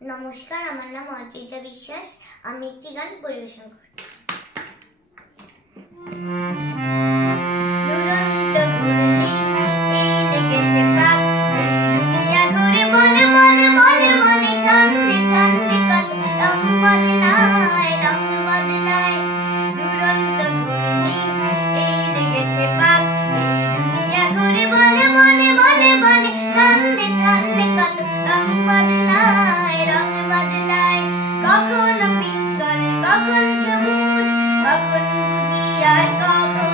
নমস্কার, আমার নাম অর্পিতা বিশ্বাস। আমি একটি গান পরিবেশন করছি। দুরন্ত ঘূর্ণি এই লেগেছে পাক, দুনিয়া ঘুরে মনে মনে মনে মনে ছন্দে ছন্দে কত রং বদলায় রং বদলায়। দুরন্ত ঘূর্ণি এই লেগেছে পাক, দুনিয়া ঘুরে মনে মনে মনে মনে ছন্দে ছন্দে কত রং বদলায় রং বদলায়। কখনো পিঙ্গল কখন সবুজ, কখন বুঝি আর কখন